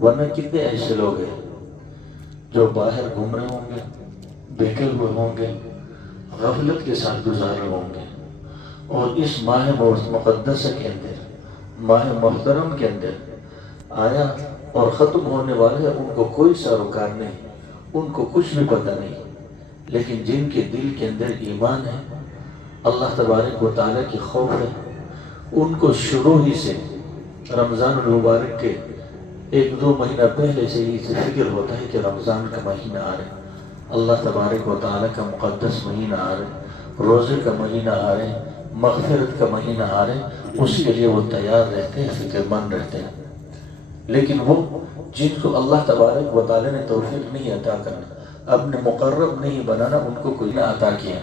ورنہ کتنے ایسے لوگ ہیں جو باہر گھوم رہے ہوں گے، بیٹھے ہوئے ہوں گے، غفلت کے ساتھ گزار رہے ہوں گے، اور اس ماہ مقدس کے اندر، ماہ محترم کے اندر آیا اور ختم ہونے والے ہیں، ان کو کوئی سروکار نہیں، ان کو کچھ بھی پتہ نہیں۔ لیکن جن کے دل کے اندر ایمان ہے، اللہ تبارک و تعالیٰ کی خوف ہے، ان کو شروع ہی سے رمضان المبارک کے 1-2 مہینہ پہلے سے ہی فکر ہوتا ہے کہ رمضان کا مہینہ آ رہا ہے، اللہ تبارک و تعالیٰ کا مقدس مہینہ آ رہا ہے، روزے کا مہینہ آ رہا ہے، مغفرت کا مہینہ آ رہا ہے، اس کے لیے وہ تیار رہتے ہیں، فکر مند رہتے ہیں۔ لیکن وہ جن کو اللہ تبارک و تعالیٰ نے توفیق نہیں عطا کرنا، اپنے مقرب نہیں بنانا، ان کو کوئی نہ عطا کیا،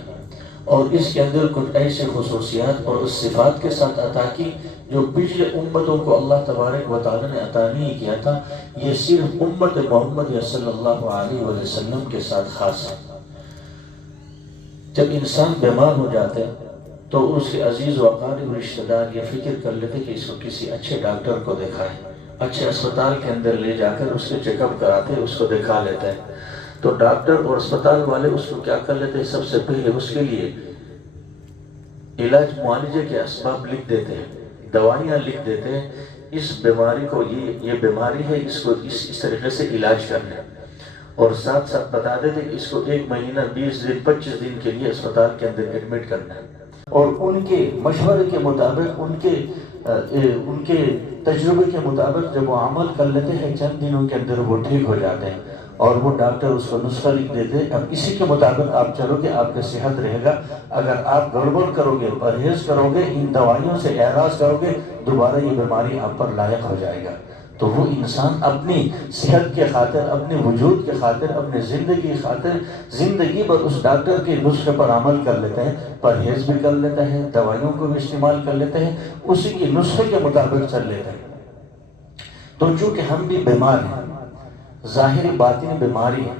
اور اس کے اندر کچھ ایسے خصوصیات اور اس صفات کے ساتھ عطا کی جو پچھلے امتوں کو اللہ تبارک و تعالیٰ نے عطا نہیں کیا تھا۔ یہ صرف امت محمد صلی اللہ علیہ وسلم کے ساتھ خاص ہے۔ جب انسان بیمار ہو جاتے تو اس کے عزیز و اقارب رشتہ دار یہ فکر کر لیتے کہ اس کو کسی اچھے ڈاکٹر کو دکھائے، اچھے اسپتال کے اندر لے جا کر اس کے چیک اپ کراتے، اس کو دکھا لیتے ہیں۔ تو ڈاکٹر اور اسپتال والے اس کو کیا کر لیتے ہیں؟ سب سے پہلے اس کے لیے علاج معالجے کے اسباب لکھ دیتے ہیں، دوائیاں لکھ دیتے ہیں، اس بیماری کو یہ بیماری ہے، اس کو اس طریقے سے علاج کرنا، اور ساتھ ساتھ بتا دیتے کہ اس کو 1 مہینہ 20 دن 25 دن کے لیے اسپتال کے اندر ایڈمٹ کرنا ہے، اور ان کے مشورے کے مطابق، ان کے تجربے کے مطابق جب وہ عمل کر لیتے ہیں، چند دنوں کے اندر وہ ٹھیک ہو جاتے ہیں، اور وہ ڈاکٹر اس کو نسخہ لکھ دیتے ہیں، اب اسی کے مطابق آپ چلو گے، آپ کا صحت رہے گا۔ اگر آپ گڑبڑ کرو گے، پرہیز کرو گے، ان دوائیوں سے اعراض کرو گے، دوبارہ یہ بیماری آپ پر لاحق ہو جائے گا۔ تو وہ انسان اپنی صحت کے خاطر، اپنے وجود کے خاطر، اپنی زندگی کی خاطر زندگی بھر اس ڈاکٹر کے نسخے پر عمل کر لیتے ہیں، پرہیز بھی کر لیتا ہے، دوائیوں کو بھی استعمال کر لیتے ہیں، اسی کے نسخے کے مطابق چل لیتے ہیں۔ تو چونکہ ہم بھی بیمار ہیں، ظاہری باطنی بیماری ہے،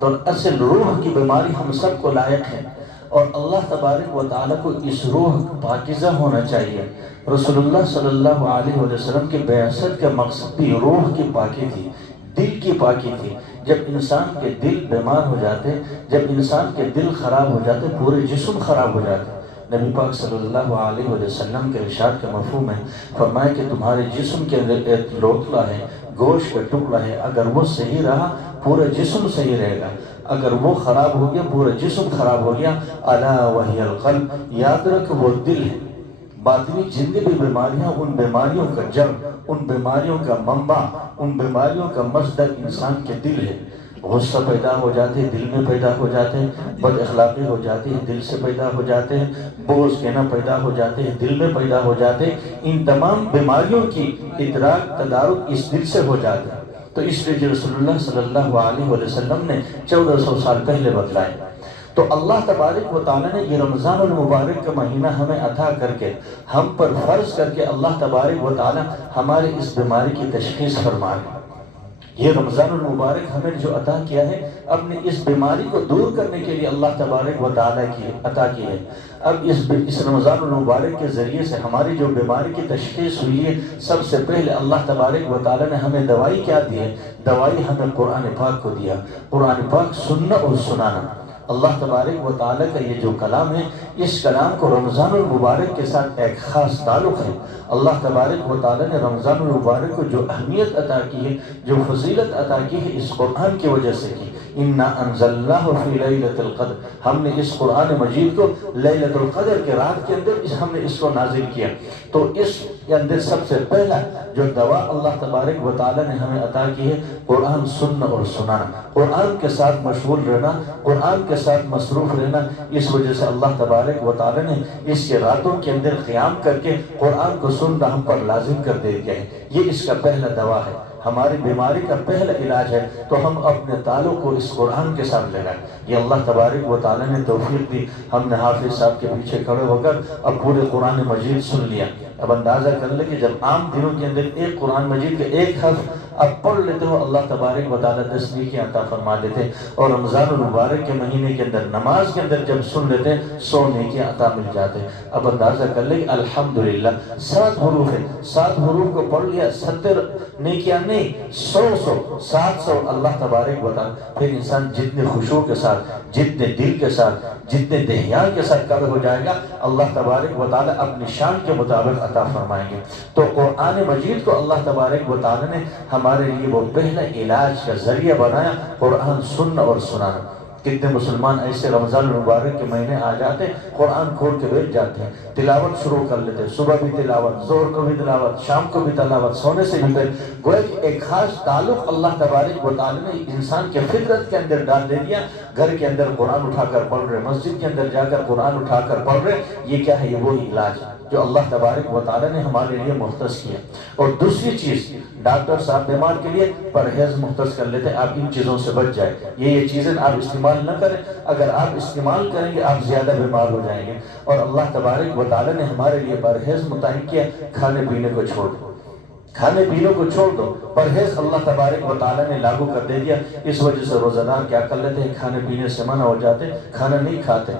تو اصل روح کی بیماری ہم سب کو لائق ہے، اور اللہ تبارک و تعالیٰ کو اس روح پاکیزہ ہونا چاہیے۔ رسول اللہ صلی اللہ علیہ وسلم کے بعثت کا مقصد بھی روح کی پاکی تھی، دل کی پاکی تھی۔ جب انسان کے دل بیمار ہو جاتے، جب انسان کے دل خراب ہو جاتے، پورے جسم خراب ہو جاتے۔ نبی پاک صلی اللہ علیہ وسلم کے ارشاد کے مفہوم ہے، فرمایا کہ تمہارے جسم کے اندر ایک لوتھڑا ہے، گوشت کا ٹکڑا ہے، اگر وہ صحیح رہا پورا جسم صحیح رہے گا، اگر وہ خراب ہو گیا پورا جسم خراب ہو گیا۔ الا وہی القلب، یاد رکھ وہ دل ہے۔ باطنی جتنی بھی بیماریاں، ان بیماریوں کا جڑ، ان بیماریوں کا منبع، ان بیماریوں کا مصدر انسان کے دل ہے۔ غصہ پیدا ہو جاتے ہیں، دل میں پیدا ہو جاتے ہیں، بد اخلاقی ہو جاتی ہے، دل سے پیدا ہو جاتے ہیں، بغض کہنا پیدا ہو جاتے ہیں، دل میں پیدا ہو جاتے ہیں۔ ان تمام بیماریوں کی ادراک تدارک اس دل سے ہو جاتا ہے۔ تو اس لیے رسول اللہ صلی اللہ علیہ وسلم نے 1400 سال پہلے بتلائے۔ تو اللہ تبارک و تعالیٰ نے یہ رمضان المبارک کا مہینہ ہمیں عطا کر کے، ہم پر فرض کر کے، اللہ تبارک و تعالیٰ ہمارے اس بیماری کی تشخیص فرمائے۔ یہ رمضان المبارک ہمیں جو عطا کیا ہے، اپنی اس بیماری کو دور کرنے کے لیے اللہ تبارک و تعالیٰ کی عطا کی ہے۔ اب اس رمضان المبارک کے ذریعے سے ہماری جو بیماری کی تشخیص ہوئی ہے، سب سے پہلے اللہ تبارک و تعالیٰ نے ہمیں دوائی کیا دی ہے؟ دوائی ہمیں قرآن پاک کو دیا۔ قرآن پاک سننا اور سنانا۔ اللہ تبارک و تعالیٰ کا یہ جو کلام ہے، اس کلام کو رمضان المبارک کے ساتھ ایک خاص تعلق ہے۔ اللہ تبارک و تعالیٰ نے رمضان المبارک کو جو اہمیت عطا کی ہے، جو فضیلت عطا کی ہے، اس قرآن کی وجہ سے کی۔ اِنَّا أَنزَلْنَاهُ فِي لَيْلَةِ الْقَدْرِ، ہم نے اس قرآن مجید کو لیلۃ القدر کے رات کے اندر ہم نے اس کو نازل کیا۔ تو اس کے اندر سب سے پہلا جو دوا اللہ تبارک و تعالیٰ نے ہمیں عطا کی ہے، قرآن سننا اور سنانا، قرآن کے ساتھ مشغول رہنا، قرآن کے ساتھ مصروف رہنا۔ اس وجہ سے اللہ تبارک و تعالیٰ نے اس کے راتوں کے اندر قیام کر کے قرآن کو سننا ہم پر لازم کر دے دیا ہے۔ یہ اس کا پہلا دوا ہے، ہماری بیماری کا پہلا علاج ہے۔ تو ہم اپنے تعلق کو اس قرآن کے ساتھ لگائیں۔ یہ اللہ تبارک و تعالیٰ نے توفیق دی، ہم نے حافظ صاحب کے پیچھے کھڑے ہو کر اب پورے قرآن مجید سن لیا۔ اب اندازہ کر لیں کہ جب عام دنوں کے اندر ایک قرآن مجید کے ایک حرف اب پڑھ لیتے ہو اللہ تبارک و تعالیٰ 10 نیکیاں عطا فرما دیتے، اور رمضان المبارک کے مہینے کے اندر نماز کے اندر جب سن لیتے 100 نیکیاں عطا مل جاتے۔ اب اندازہ کر لیں الحمدللہ 7 حروف ہے، 7 حروف کو پڑھ لیا 70 نیکیاں نہیں 100 700 اللہ تبارک و تعالیٰ۔ پھر انسان جتنے خشوع کے ساتھ، جتنے دل کے ساتھ، جتنے دہیان کے ساتھ قبر ہو جائے گا، اللہ تبارک و تعالیٰ اپنی شان کے مطابق عطا فرمائیں گے۔ تو قرآن مجید کو اللہ تبارک و تعالیٰ نے ہمارے لیے وہ پہلا علاج کا ذریعہ بنایا، قرآن سننا اور سنانا۔ کتنے مسلمان ایسے رمضان المبارک کے مہینے آ جاتے قرآن کھول کے بیٹھ جاتے ہیں، تلاوت شروع کر لیتے ہیں، صبح بھی تلاوت، ظہر کو بھی تلاوت، شام کو بھی تلاوت، سونے سے بھی پہلے۔ گویا کہ ایک خاص تعلق اللہ تبارک و تعالیٰ نے انسان کے فطرت کے اندر ڈال دے دیا۔ گھر کے اندر قرآن اٹھا کر پڑھ رہے، مسجد کے اندر جا کر قرآن اٹھا کر پڑھ رہے، یہ کیا ہے؟ یہ وہی علاج جو اللہ تبارک و تعالیٰ نے ہمارے لیے مختص کیا۔ اور دوسری چیز، ڈاکٹر صاحب بیمار کے لیے پرہیز مختص کر لیتے ہیں، آپ ان چیزوں سے بچ جائیں، یہ چیزیں آپ استعمال نہ کریں، اگر آپ استعمال کریں گے آپ زیادہ بیمار ہو جائیں گے۔ اور اللہ تبارک و تعالیٰ نے ہمارے لیے پرہیز متعین کیا، کھانے پینے کو چھوڑ دو، کھانے پینے کو چھوڑ دو، پرہیز اللہ تبارک و تعالیٰ نے لاگو کر دے دیا۔ اس وجہ سے روزہ دار کیا کر لیتے ہیں؟ کھانے پینے سے منع ہو جاتے، کھانا نہیں کھاتے۔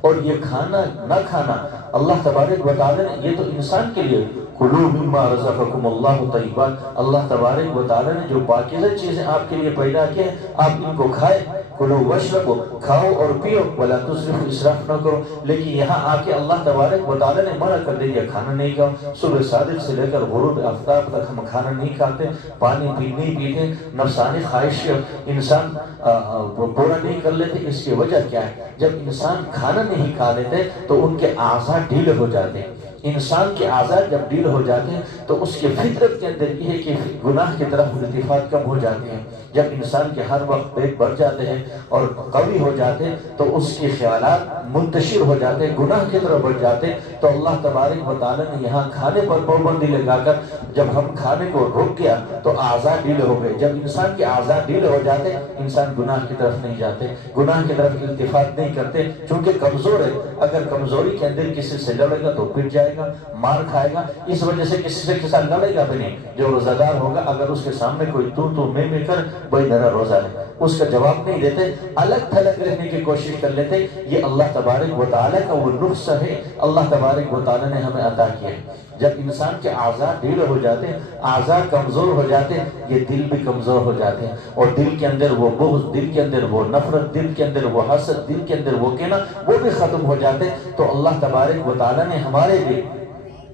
اور یہ کھانا نہ کھانا اللہ تبارک و تعالیٰ نے، یہ تو انسان کے لیے، کلوا مما رزقکم اللہ طیبات، اللہ تبارک و تعالیٰ نے جو پاکیزہ چیزیں آپ کے لیے پیدا کی ہیں آپ ان کو کھائے، کلوا واشربوا، کھاؤ اور پیو، ولا تسرفوا، اسراف نہ کرو۔ لیکن یہاں آ کے اللہ تبارک و تعالیٰ نے منع کر دیا، کھانا نہیں کھاؤ۔ صبح صادق سے لے کر غروب آفتاب تک ہم کھانا نہیں کھاتے، پانی نہیں پیتے، نفسانی خواہش انسان پورا نہیں کر لیتے۔ اس کی وجہ کیا ہے؟ جب انسان کھانا نہیں کھا لیتے تو ان کے اعضاء ڈھیلے ہو جاتے ہیں۔ انسان کے اعضاء جب ڈھیل ہو جاتے ہیں تو اس کے فطرت کے اندر یہ ہے کہ گناہ کی طرف التفات کم ہو جاتے ہیں۔ جب انسان کے ہر وقت پیٹ بھر جاتے ہیں اور قوی ہو جاتے ہیں تو اس کے خیالات منتشر ہو جاتے ہیں، گناہ کی طرف بڑھ جاتے ہیں۔ تو اللہ تبارک و تعالیٰ نے یہاں کھانے پر پابندی لگا کر جب ہم کھانے کو روک گیا تو اعضاء ڈھیلے ہو گئے۔ جب انسان کے اعضاء ڈھیلے ہو جاتے انسان گناہ کی طرف نہیں جاتے، گناہ کی طرف التفات نہیں کرتے، چونکہ کمزور ہے۔ اگر کمزوری کے اندر کسی سے لڑے گا تو پٹ جائے گا، مار کھائے گا، اس وجہ سے کسی سے کے ساتھ لڑے گا بھی نہیں۔ جو روزہ دار ہوگا اگر اس کے سامنے کوئی تو میں کر بھائی میرا روزہ ہے، اس کا جواب نہیں دیتے، الگ تھلگ رہنے کی کوشش کر لیتے۔ یہ اللہ تبارک و تعالیٰ کا وہ نقص ہے، اللہ تبارک و تعالیٰ نے ہمیں عطا کیا ہے۔ جب انسان کے اعضاء ڈھیلے ہو جاتے ہیں، اعضاء کمزور ہو جاتے ہیں، یہ دل بھی کمزور ہو جاتے ہیں، اور دل کے اندر وہ بغض، دل کے اندر وہ نفرت، دل کے اندر وہ حسد، دل کے اندر وہ کینہ، وہ بھی ختم ہو جاتے ہیں۔ تو اللہ تبارک و تعالیٰ نے ہمارے لیے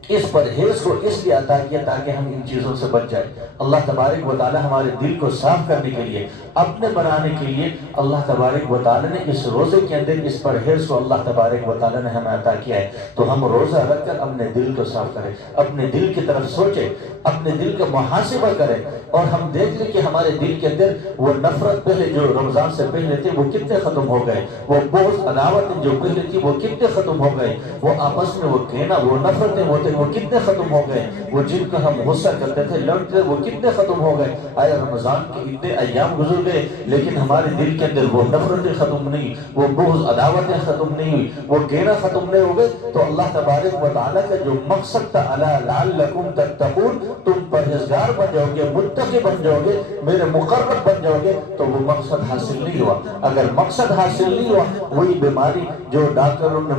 اس پرہیز کو اس لیے عطا کیا تاکہ ہم ان چیزوں سے بچ جائیں۔ اللہ تبارک و تعالیٰ ہمارے دل کو صاف کرنے کے لیے، اپنے بنانے کے لیے اللہ تبارک و تعالیٰ نے اس روزے کے اندر اس پرہیز کو اللہ تبارک و تعالیٰ نے ہمیں عطا کیا ہے۔ تو ہم روزہ رکھ کر اپنے دل کو صاف کریں، اپنے دل کی طرف سوچیں، اپنے دل کا محاسبہ کریں، اور ہم دیکھ لیں کہ ہمارے دل کے اندر وہ نفرت پہلے جو رمضان سے پہلے تھے وہ کتنے ختم ہو گئے، وہ بغض عداوتیں جو پہلے تھی وہ کتنے ختم ہو گئے، وہ آپس میں وہ کہنا، وہ نفرتیں ہوتے وہ کتنے ختم ہو گئے، وہ جن کا ہم غصہ کرتے تھے، لڑتے وہ کتنے ختم ہو گئے۔ آیا رمضان کے اتنے ایام گزر گئے لیکن ہمارے دل کے اندر وہ نفرتیں ختم نہیں، وہ بغض عداوتیں ختم نہیں ہوئی، وہ کہنا ختم نہیں ہو گئے۔ تو اللہ تبارک و تعالیٰ کا جو مقصد تھا الا لعلکم تتقون، تم پرہیزگار بن جاؤ گے، متقی بن جاؤ گے، میرے مقرب بن جاؤ گے، تو وہ مقصد حاصل نہیں ہوا۔ اگر مقصد حاصل نہیں ہوا، وہی بیماری جو ڈاکٹروں نے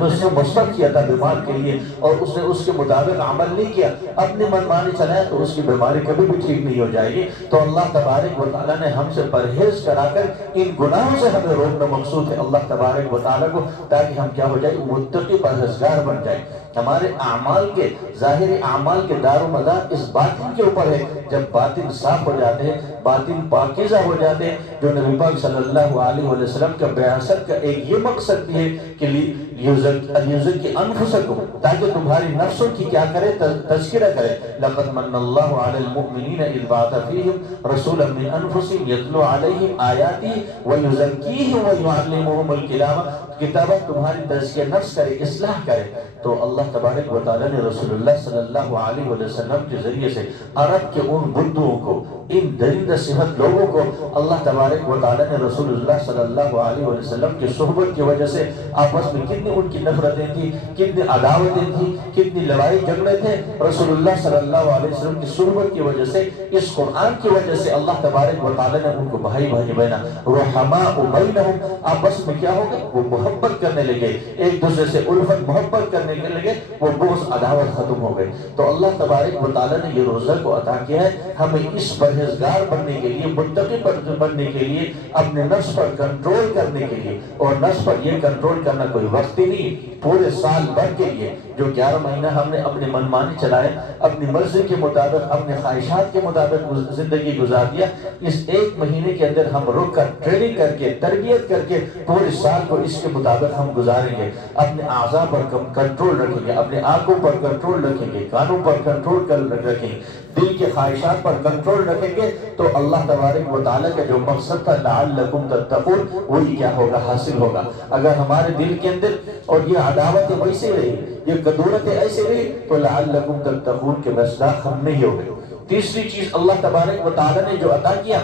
مثبت کیا تھا بیمار کے لیے اور اس نے اس کے مطابق عمل نہیں کیا، اپنی منمانی چلایا، تو اس کی بیماری کبھی بھی ٹھیک نہیں ہو جائے گی۔ تو اللہ تبارک و تعالیٰ نے ہم سے پرہیز کرا کر ان گناہوں سے ہمیں روکنا مقصود ہے اللہ تبارک و تعالیٰ کو، تاکہ ہم کیا ہو جائے؟ متقی پرہیزگار بن جائے۔ ہمارے اعمال کے، ظاہری اعمال کے دار و مدار اس باطن کے اوپر ہے۔ جب باطن صاف ہو جاتے ہیں، باطن پاکیزہ ہو جاتے ہیں، جو نبی پاک صلی اللہ علیہ وسلم کا بعثت کا ایک یہ مقصد بھی ہے کہ لیزکی انفسکم، تاکہ تمہاری نفسوں کی کیا کرے؟ تذکرہ کرے۔ لقد من اللہ علی المؤمنین اذ بعث فیہم رسولا من انفسہم یتلو علیہم آیاتہ ویزکیہم ویعلمہم الکتاب، تمہاری تزکیہ نفس کرے، اصلاح کرے۔ تو اللہ تبارک و تعالیٰ نے رسول اللہ صلی اللہ علیہ وسلم کے ذریعے سے عرب کے ان بدوؤں کو، ان درندہ صفت لوگوں کو اللہ تبارک و تعالیٰ نے رسول اللہ صلی اللہ علیہ وسلم کی صحبت کی وجہ سے آپس میں کتنی ان کی نفرتیں تھیں، کتنی کتنی عداوتیں تھیں، کتنی لڑائی جھگڑے تھے، رسول اللہ صلی اللہ علیہ وسلم کی صحبت کی وجہ سے، اس قرآن کی وجہ سے اللہ تبارک و تعالیٰ نے ان کو بھائی بھائی بنا رحماء بینہم، آپس میں کیا ہو گئے؟ وہ محبت کرنے لگے، ایک دوسرے سے الفت محبت کرنے کے لگے، وہ بغض عداوت ختم ہو گئی۔ تو اللہ تبارک و تعالیٰ نے یہ روزہ کو عطا کیا ہے ہمیں اس پرہیزگار بننے کے لیے، متقی بننے کے لیے، اپنے نفس پر کنٹرول کرنے کے لیے، اور نفس پر یہ کنٹرول کرنا کوئی وقت ہی نہیں، پورے سال بھر کے لیے جو 11 مہینہ ہم نے اپنے منمانی چلائے، اپنی مرضی کے مطابق، اپنے خواہشات کے مطابق زندگی گزار دیا، اس ایک مہینے کے اندر ہم رک کر ٹریننگ کر کے، تربیت کر کے پورے سال کو اس کے مطابق ہم گزاریں گے، اپنے اعضاء پر کنٹرول رکھیں گے، اپنے آنکھوں پر کنٹرول رکھیں گے، کانوں پر کنٹرول رکھیں گے، دل کے خواہشات پر کنٹرول رکھیں گے، تو اللہ تبارک و تعالیٰ کا جو مقصد تھا لعلکم تتقون، وہی کیا ہوگا؟ حاصل ہوگا۔ اگر ہمارے دل کے اندر اور یہ عداوتیں ویسے رہی، یہ قدورتیں ایسے رہی، تو لعلکم تتقون کے مصداق ہم نہیں ہوگے۔ تیسری چیز اللہ تبارک و تعالیٰ نے جو عطا کیا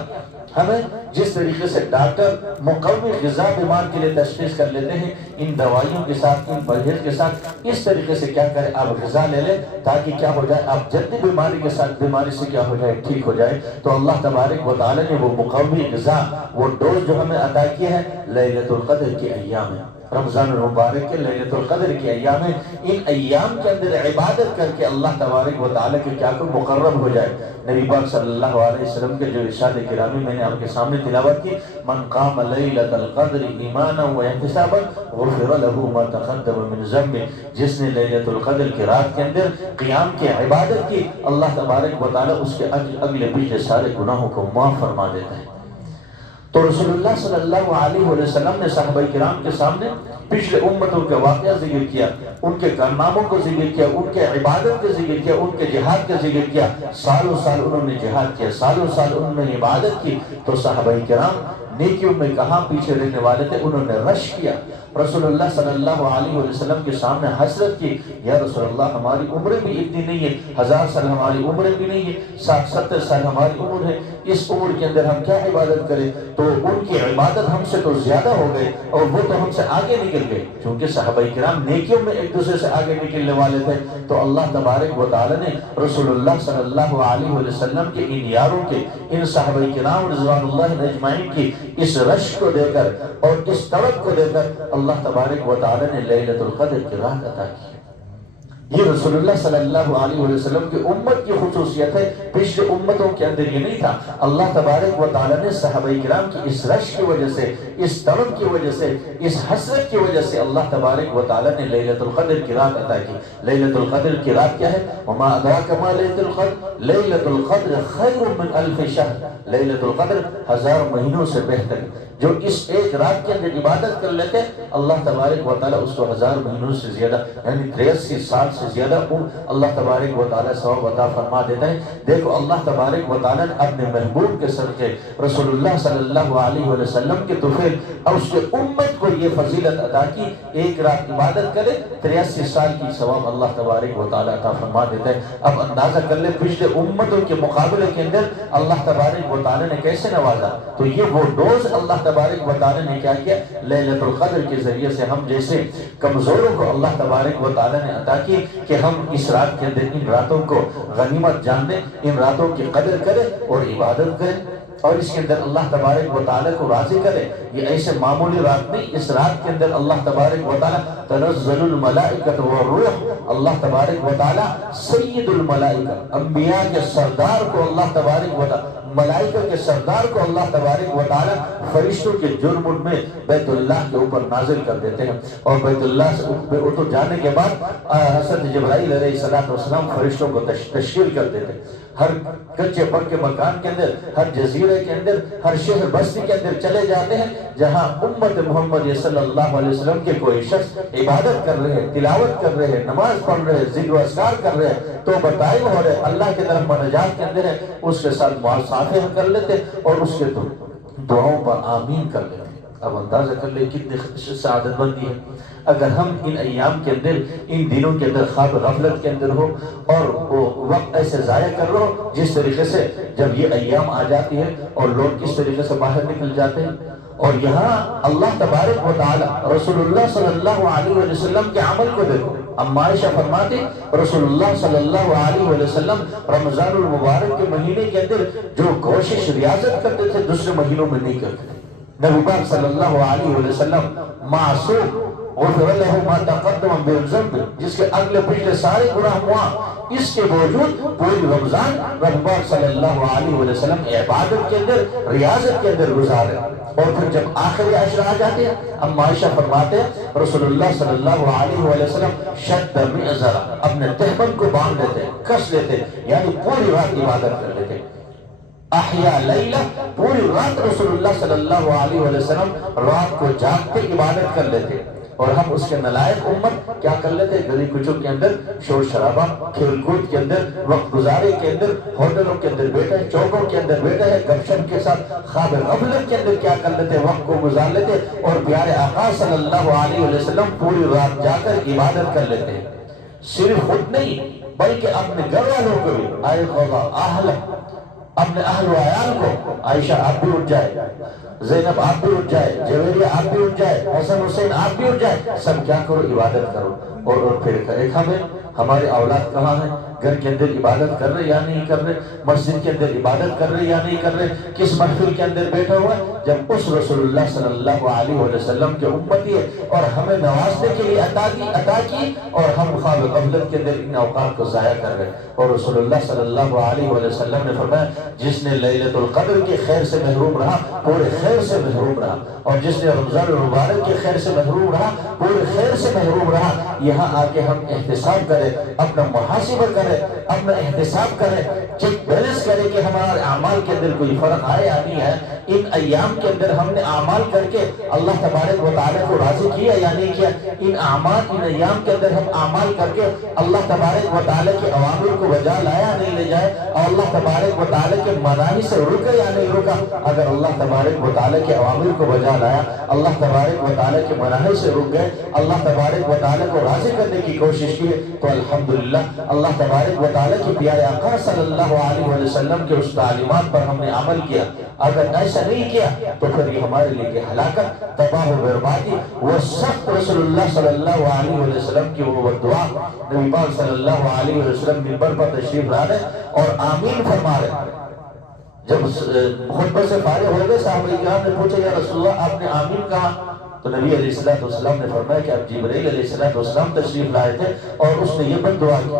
ہمیں، جس طریقے سے ڈاکٹر مقوی غذا بیمار کے لیے تشخیص کر لیتے ہیں، ان دوائیوں کے ساتھ، ان پرہیز کے ساتھ، اس طریقے سے کیا کریں؟ آپ غذا لے لیں تاکہ کیا ہو جائے؟ آپ جلدی بیماری کے ساتھ، بیماری سے کیا ہو جائے؟ ٹھیک ہو جائے۔ تو اللہ تبارک و تعالیٰ نے وہ مقوی غذا، وہ ڈوز جو ہمیں عطا کیا ہے لیلۃ القدر کے ایام میں، رمضان المبارک کے لیلۃ القدر کے ایام میں، ان ایام کے اندر عبادت کر کے اللہ تبارک و تعالیٰ کے کیا کو مقرب ہو جائے۔ نبی پاک صلی اللہ علیہ وسلم کے جو ارشاد گرامی میں نے آپ کے سامنے تلاوت کی، من قام لیلۃ القدر ایمانا واحتسابا غفر له ما تقدم من ذنبه، جس نے لیلۃ القدر کی رات کے اندر قیام کی عبادت کی، اللہ تبارک و تعالیٰ اس کے اگلے پیچھے سارے گناہوں کو معاف فرما دیتا ہے۔ تو رسول اللہ صلی اللہ علیہ وسلم نے صحابہ کرام کے سامنے پچھلے امتوں کے واقعہ ذکر کیا، ان کے کارناموں کو ذکر کیا، ان کے عبادت کا ذکر کیا، ان کے جہاد کا ذکر کیا، سالوں سال انہوں نے جہاد کیا، سالوں سال انہوں نے عبادت کی، تو صحابہ کرام نیکیوں میں کہاں پیچھے رہنے والے تھے؟ انہوں نے رش کیا، رسول اللہ صلی اللہ علیہ وسلم کے سامنے حسرت کی، یا رسول اللہ ہماری عمریں بھی اتنی نہیں ہے، 1000 سال ہماری عمریں بھی نہیں ہے، 60-70 سال ہماری عمر ہے، اس عمر کے اندر ہم کیا عبادت کریں؟ تو ان کی عبادت ہم سے تو زیادہ ہو گئے، اور وہ تو ہم سے آگے نکل گئے، چونکہ صحابہ کرام نیکیوں میں ایک دوسرے سے آگے نکلنے والے تھے۔ تو اللہ تبارک و تعالیٰ نے رسول اللہ صلی اللہ علیہ وسلم کے ان یاروں کے، ان صحابہ کرام رضوان اللہ اجمعین کی اس رش کو دے کر اور اس طلب کو دے کر اللہ تبارک و تعالیٰ نے لیلۃ القدر کی رات عطا کی۔ یہ رسول اللہ صلی اللہ علیہ وسلم کی امت کی خصوصیت ہے، پچھلے امتوں کے اندر یہ نہیں تھا۔ اللہ تبارک و تعالیٰ نے صحابہ کرام کی اس رش کی وجہ سے، اس طلب کی وجہ سے، اس حسرت کی وجہ سے اللہ تبارک و تعالیٰ نے لیلۃ القدر کی رات عطا کی۔ لیلۃ القدر کی رات کیا ہے؟ وما ادراک ما لیلۃ القدر، لیلۃ القدر خیر من الف شہر، لیلۃ القدر 1000 مہینوں سے بہتر۔ جو اس ایک رات کے اندر عبادت کر لیتے، اللہ تبارک و تعالیٰ اس کو 1000 مہینوں سے زیادہ، یعنی 83 سال سے زیادہ اللہ تبارک و تعالیٰ ثواب عطا فرما دیتا ہے۔ دیکھو اللہ تبارک و تعالیٰ نے اپنے محبوب کے صدقے، رسول اللہ صلی اللہ علیہ وسلم کے طفیل اور اس کے امت کو یہ فضیلت عطا کی، ایک رات عبادت کرے 83 سال کی ثواب اللہ تبارک و تعالیٰ عطا فرما دیتا ہے۔ اب اندازہ کر لیں پچھلے امتوں کے مقابلے کے اندر اللہ تبارک و تعالیٰ نے کیسے نوازا۔ تو یہ وہ ڈوز اللہ تبارک و تعالیٰ نے کیا کیا؟ لیلۃ القدر کے ذریعے سے ہم جیسے کمزوروں کو اللہ تبارک و تعالیٰ نے عطا کی کہ ہم اس رات کے اندر ان راتوں کو غنیمت جان لیں، ان راتوں کی قدر کریں اور عبادت کریں، اور اس کے اندر اللہ تبارک و تعالیٰ کو راضی کرے۔ یہ ایسے معمولی رات نہیں، اس رات کے اندر اللہ تبارک و تعالیٰ تنزل الملائکۃ والروح، اللہ تبارک و تعالیٰ سید الملائکہ، انبیاء کے سردار کو اللہ تبارک و تعالیٰ، ملائکہ کے سردار کو اللہ تبارک و تعالیٰ فرشتوں کے جرم میں بیت اللہ کے اوپر نازل کر دیتے ہیں، اور بیت اللہ سے اتر جانے کے بعد حضرت جبرائیل علیہ السلام فرشتوں کو تشکیل کر دیتے ہیں۔ ہر کچے پکے مکان کے اندر، ہر جزیرے کے اندر، ہر شہر بستی کے اندر چلے جاتے ہیں جہاں امت محمد صلی اللہ علیہ وسلم کے کوئی شخص عبادت کر رہے ہیں، تلاوت کر رہے ہیں، نماز پڑھ رہے ہیں، ذکر و اذکار کر رہے ہیں، تو بتائی ہو رہے اللہ کی طرف مناجات کے اندر ہے، اس کے ساتھ معافی کر لیتے اور اس کے دعاؤں پر آمین کر لیتے۔ اب اندازہ کر لیں کتنی سعادت بندی ہے اگر ہم ان ایام کے اندر، ان دنوں کے اندر خواب غفلت کے اندر ہو اور وہ وقت ایسے ضائع کر رہے ہو، جس طریقے سے جب یہ ایام آ جاتی ہے اور لوگ کس طریقے سے باہر نکل جاتے ہیں، اور یہاں اللہ تبارک و تعالی رسول اللہ صلی اللہ علیہ وسلم کے عمل کو دیکھو. اما عائشہ فرماتی رسول اللہ صلی اللہ علیہ وسلم رمضان المبارک کے مہینے کے اندر جو کوشش ریاضت کرتے تھے دوسرے مہینوں میں نہیں کرتے تھے. نبی پاک صلی اللہ علیہ وسلم معصوم غفر له ما تقدم من ذنب، جس کے اگلے پچھلے سارے گناہ ہوا، اس کے باوجود پوری رمضان نبی پاک صلی اللہ علیہ وسلم عبادت کے اندر ریاضت کے اندر گزارے. اور پھر جب آخری عشر آ جاتے ہیں اما عائشہ فرماتے ہیں رسول اللہ صلی اللہ علیہ وسلم شد مئزرہ، اپنے تہبند کو باندھ لیتے کس لیتے، یعنی پوری رات عبادت کر لیتے. احیا لیلہ، پوری رات رسول اللہ صلی اللہ علیہ وسلم رات کو جاگتے عبادت کر لیتے. اور ہم اس کے نلائق امت کیا کر لیتے؟ گلی کوچوں کے اندر شور شرابہ، کھیل کود کے اندر، وقت گزاری کے اندر، ہوٹلوں کے اندر بیٹھے ہیں، چوکوں کے اندر بیٹھے ہیں، گپ شپ کے ساتھ خواب غفلت کے اندر کیا کر لیتے؟ وقت کو گزار لیتے. اور پیارے آقا صلی اللہ علیہ وسلم پوری رات جا کر عبادت کر لیتے. صرف خود نہیں بلکہ اپنے گھر والوں کو بھی، آئے خوضا اہل، اپنے اہل و عیال کو، عائشہ آپ بھی اٹھ جائے، زینب آپ بھی اٹھ جائے، جویریہ آپ بھی اٹھ جائے، حسن حسین آپ بھی اٹھ جائے، سب کیا کرو؟ عبادت کرو. اور پھر ایک ہمیں ہمارے اولاد کہاں ہیں؟ گھر کے اندر عبادت کر رہے یا نہیں کر رہے؟ مسجد کے اندر عبادت کر رہے یا نہیں کر رہے؟ کس محفل کے اندر بیٹھا ہوا ہے؟ جب اس رسول اللہ صلی اللہ علیہ وسلم کے امتی ہے اور ہمیں نوازنے کے لیے عطا کی اور ہم خواب غفلت کے اندر ان اوقات کو ضائع کر رہے. اور رسول اللہ صلی اللہ علیہ وسلم نے فرمایا جس نے لیلۃ القدر کے خیر سے محروم رہا پورے خیر سے محروم رہا، اور جس نے رمضان المبارک کے خیر سے محروم رہا پورے خیر سے محروم رہا. یہاں آ کے ہم احتساب کریں، اپنا محاسبہ کریں، اپنا احتساب کریں، چیک بیلنس کریں کہ ہمارے اعمال کے اندر کوئی فرق آئے یا نہیں ہے. ان ایام کے اندر ہم نے اعمال کر کے اللہ تبارک و تعالیٰ کو راضی کیا یا نہیں کیا؟ ان ایام کے اندر ہم اعمال کر کے اللہ تبارک و تعالیٰ کے اوامر کو بجا لایا نہیں لے جائے، اور اللہ تبارک و تعالیٰ کے مناہی سے رکا یا نہیں رکا. اگر اللہ تبارک و تعالیٰ کے اوامر کو بجا لایا، اللہ تبارک و تعالیٰ کے مناہی سے رک گئے، اللہ تبارک و تعالیٰ کو راضی کرنے کی کوشش کی، تو الحمدللہ اللہ تبارک و تعالیٰ کی پیارے آقا صلی اللہ علیہ وسلم کے اس تعلیمات پر ہم نے عمل کیا. اگر ایسا نہیں کیا تو پھر یہ ہمارے لیے ہلاکت، تباہ و بربادی، وہ سخت رسول اللہ صلی اللہ علیہ وسلم کی وہ دعا. نبی پاک صلی اللہ علیہ وسلم منبر پر تشریف لا رہے اور آمین فرما رہے. جب خطبہ سے فارغ ہو گئے صحابہ کرام نے پوچھا یا رسول اللہ آپ نے آمین کہا؟ تو نبی علیہ السلام نے فرمایا کہ اب جبرائیل علیہ السلام تشریف لائے تھے اور اس نے یہ بد دعا کی،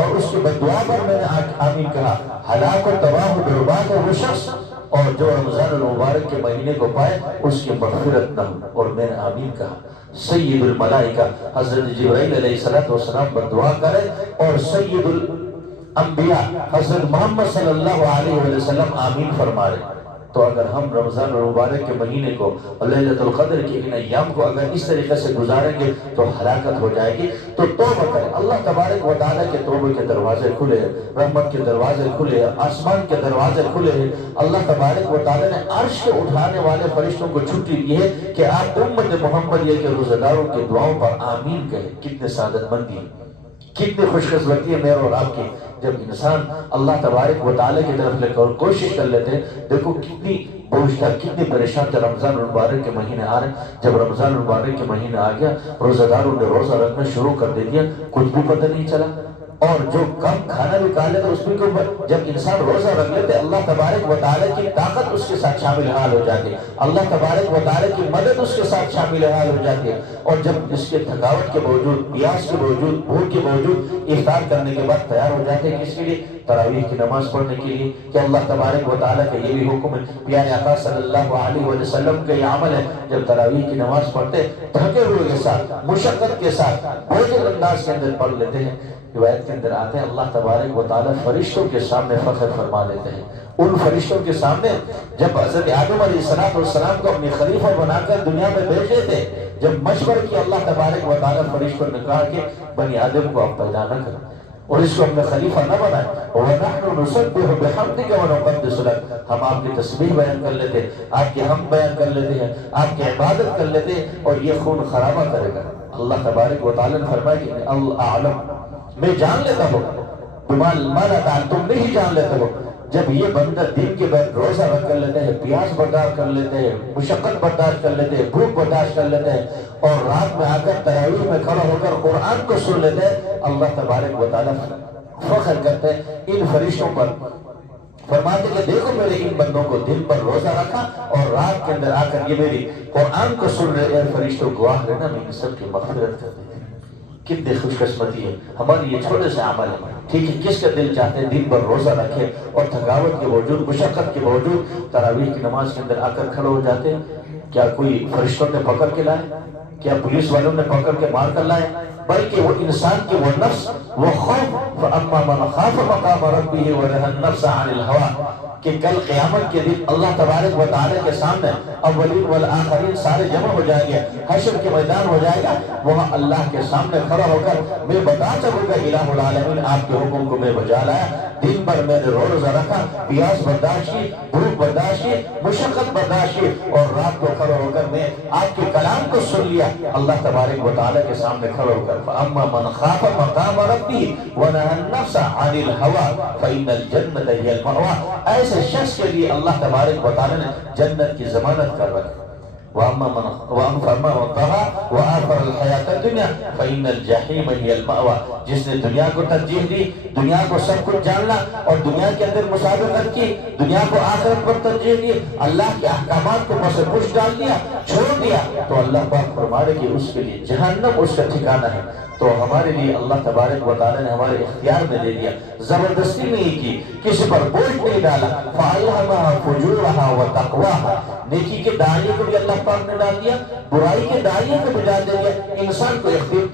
اور اس کی بد دعا پر میں نے آمین کہا. ہلاک و تباہ و برباد وہ شخص اور جو رمضان المبارک کے مہینے کو پائے اس کی مغفرت نہ ہو، اور میں نے آمین کہا. سید الملائکہ حضرت جبرائیل علیہ السلام بد دعا کرے اور سید الانبیاء حضرت محمد صلی اللہ علیہ وسلم آمین فرما رہے. تو اگر ہم رمضان المبارک کے مہینے کو اور لیلۃ القدر کے ان ایام کو اگر اس طریقے سے گزاریں گے تو ہلاکت ہو جائے گی. تو توبہ کریں، اللہ تبارک و تعالیٰ کے توبے کے دروازے کھلے ہیں، رحمت کے دروازے کھلے ہیں، آسمان کے دروازے کھلے ہیں. اللہ تبارک و تعالیٰ نے عرش کے اٹھانے والے فرشتوں کو چھٹی دی ہے کہ آپ امت محمد کے روزہ داروں کی دعاؤں پر آمین کہیں. کتنے سعادت مندی ہے، کتنی خوش قسمتی ہے میرے اور آپ کی جب انسان اللہ تبارک و تعالیٰ کی طرف لے کر کوشش کر لیتے ہیں. دیکھو کتنی بوجھ تھا، کتنی پریشان تھے. رمضان المبارک کے مہینے آ رہے ہیں، جب رمضان المبارک کے مہینے آ گیا روزہ داروں نے روزہ رکھنا شروع کر دیا، کچھ بھی پتہ نہیں چلا. اور جو کم کھانا بھی کھا لیتے اس کے اوپر جب انسان روزہ رکھ لیتے اللہ تبارک و تعالیٰ کی طاقت اس کے ساتھ شامل حال ہو جاتی ہے، اللہ تبارک و تعالیٰ کی مدد اس کے ساتھ شامل حال ہو جاتی ہے. اور جب اس کے تھکاوٹ کے باوجود، پیاس کے باوجود، بھوک کے باوجود افطار کرنے کے بعد تیار ہو جاتے ہیں کس کے لیے؟ تراویح کی نماز پڑھنے کے لیے. کہ اللہ تبارک و تعالیٰ کا یہ بھی حکم ہے، پیارے آقا صلی اللہ علیہ وسلم کا یہ عمل ہے جب تراویح کی نماز پڑھتے تھکے ہوئے کے ساتھ، مشقت کے ساتھ، بوجھل انداز کے اندر پڑھ لیتے ہیں. روایت کے اندر آتے ہیں اللہ تبارک و تعالیٰ فرشتوں کے سامنے فخر فرما لیتے ہیں. ان فرشتوں کے سامنے جب حضرت آدم علیہ السلام کو اپنی خلیفہ بنا کر دنیا میں بھیجے تھے، جب مشورہ کیا اللہ تبارک و تعالیٰ فرشتوں نے کہا کہ بنی آدم کو آپ پیدا نہ کریں اور اس کو اپنے خلیفہ نہ بنائیں. وَنَحْنُ نُسَبِّحُ بِحَمْدِكَ وَنُقَدِّسُ لَكَ، ہم آپ کی تسبیح بیان کر لیتے ہیں، آپ کی حمد بیان کر لیتے ہیں، آپ کی عبادت کر لیتے ہیں، اور یہ خون خرابہ کرے گا. اللہ تبارک و تعالیٰ نے فرمایا کہ اللہ اعلم، میں جان لیتا ہوں، تم نہیں جان لیتے ہو جب یہ بندہ دن کے بعد روزہ رکھ کر لیتے ہیں، پیاس برداشت کر لیتے ہیں، مشقت برداشت کر لیتے ہیں، بھوک برداشت کر لیتے ہیں، اور رات میں آ کر تراویح میں کھڑا ہو کر قرآن کو سن لیتے ہیں، اللہ تبارک و تعالیٰ فخر کرتے ہیں ان فرشتوں پر، فرماتے کہ دیکھو میرے ان بندوں کو دن پر روزہ رکھا اور رات کے اندر آ کر یہ میری قرآن کو سن رہے ہیں، فرشتوں گواہ رہنا میں ان سب کی مغفرت کر دیتے ہیں۔ کتنی خوش قسمتی ہے ہماری یہ چھوٹے سے عمل ہے۔ ٹھیک ہے، کس کا دل چاہتے ہیں دن پر روزہ رکھے اور تھکاوٹ کے باوجود، مشقت کے باوجود تراویح کی نماز کے اندر آ کر کھڑے ہو جاتے ہیں؟ کیا کوئی فرشتوں نے پکڑ کے لائے؟ کیا پولیس والوں نے پکڑ کے مار کر لائے؟ بلکہ وہ انسان کی وہ نفس، وہ خوف، فَأَمَّا مَنْ خَافَ مَقَامَ رَبِّهِ وَنَهَى النَّفْسَ عَنِ الْهَوَىٰ، کہ کل قیامت کے دن اللہ تبارک و تعالیٰ کے سامنے اولین والآخرین سارے جمع ہو جائیں گے، حشر کے میدان ہو جائے گا، وہاں اللہ کے سامنے کھڑا ہو کر میں بتا چکوں گا الہ العالمین آپ کے حکم کو میں بجا لایا، دن بھر میں نے روزہ رکھا، پیاس برداشت کی، بھوک برداشت کی، مشقت برداشت کی، اور رات کو کھڑا ہو کر میں آپ کے کلام کو سن لیا۔ اللہ تبارک و تعالیٰ کے سامنے کھڑا ہو کر فَأَمَّا مَنْ خَافَ مَقَامَ رَبِّهِ وَنَهَى النَّفْسَ عَنِ الْهَوَىٰ فَإِنَّ الْجَنَّةَ هِيَ الْمَأْوَىٰ، ایسے شخص کے لیے اللہ تبارک و تعالیٰ نے جنت کی ضمانت کر رکھی۔ وَأَمَّا مَنْ طَغَىٰ وَآثَرَ الْحَيَاةَ الدُّنْيَا فَإِنَّ الْجَحِيمَ هِيَ الْمَأْوَىٰ، جس نے دنیا کو ترجیح دی، دنیا کو سب کچھ جاننا اور دنیا کے اندر مسابقت کی، دنیا کو آخرت پر ترجیح دی، اللہ کے احکامات کو پس پش ڈال دیا، چھوڑ دیا، تو اللہ پاک فرمانے کہ اس کے لیے جہنم اس کا ٹھکانہ ہے۔ تو ہمارے لیے اللہ تبارک و تعالیٰ نے ہمارے اختیار میں دے دیا، زبردستی نہیں کی، کسی پر بوجھ نہیں ڈالا، فَأَلْهَمَهَا فُجُورَهَا وَتَقْوَاهَا، نیکی کے دائیں کو بھی اللہ پاک نے ڈال دیا، برائی کے دائیں کو بھی ڈال دیا، انسان کو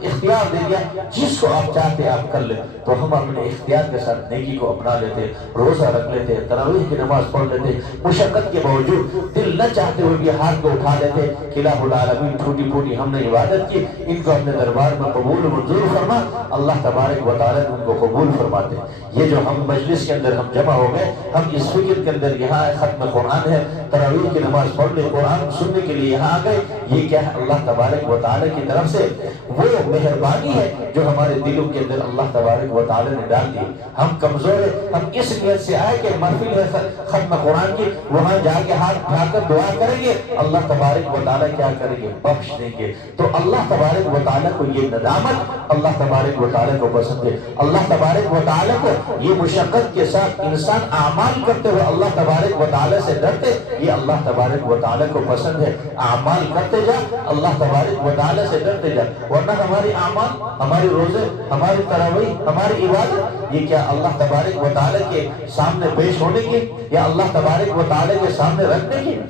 اختیار دے دیا، جس کو آپ چاہتے آپ کر لیں۔ تو ہم اپنے اختیار کے ساتھ نیکی کو اپنا لیتے، روزہ رکھ لیتے، تراویح کی نماز پڑھ لیتے، مشقت کے باوجود دل نہ چاہتے ہوئے بھی ہاتھ کو اٹھا لیتے کہ الہ العالمین ٹھوٹی پھوٹی ہم نے عبادت کی، ان کو اپنے دربار میں قبول منظور فرما، اللہ تبارک و تعالیٰ ان کو قبول فرماتے۔ یہ جو ہم مجلس کے اندر ہم جمع ہو گئے، ہم اس فکر کے اندر یہاں ختم قرآن ہے، تراویح کی نماز پڑھ لے، قرآن سننے کے لیے یہاں آ گئے، یہ کیا ہے؟ اللہ تبارک و تعالیٰ کی طرف سے وہ مہربانی ہے جو ہمارے دلوں کے اندر اللہ تبارک و تعالیٰ نے ڈال دی۔ ہم کمزور ہیں، ہم اس نیت سے آئے کہ محفل ہے ختم قرآن کی، وہاں جا کے ہاتھ اٹھا کر دعا کریں گے، اللہ تبارک و تعالیٰ کیا کریں گے؟ بخش دیں گے۔ تو اللہ تبارک و تعالیٰ کو یہ ندامت اللہ تبارک و تعالیٰ کو پسند ہے، اللہ تبارک و تعالیٰ کو یہ مشقت کے ساتھ انسان اعمال کرتے ہوئے اللہ تبارک و تعالیٰ سے ڈرتے، یہ اللہ تبارک و تعالیٰ کو پسند ہے۔ اعمال کرتے جا، اللہ تبارک و تعالیٰ سے ڈرتے جا، ورنہ ہماری اعمال، ہماری روزے، ہماری تراویح، ہماری عبادت، یہ کیا اللہ تبارک و تعالیٰ کے سامنے پیش ہونے کی یا اللہ تبارک و تعالیٰ کے سامنے رکھنے کی؟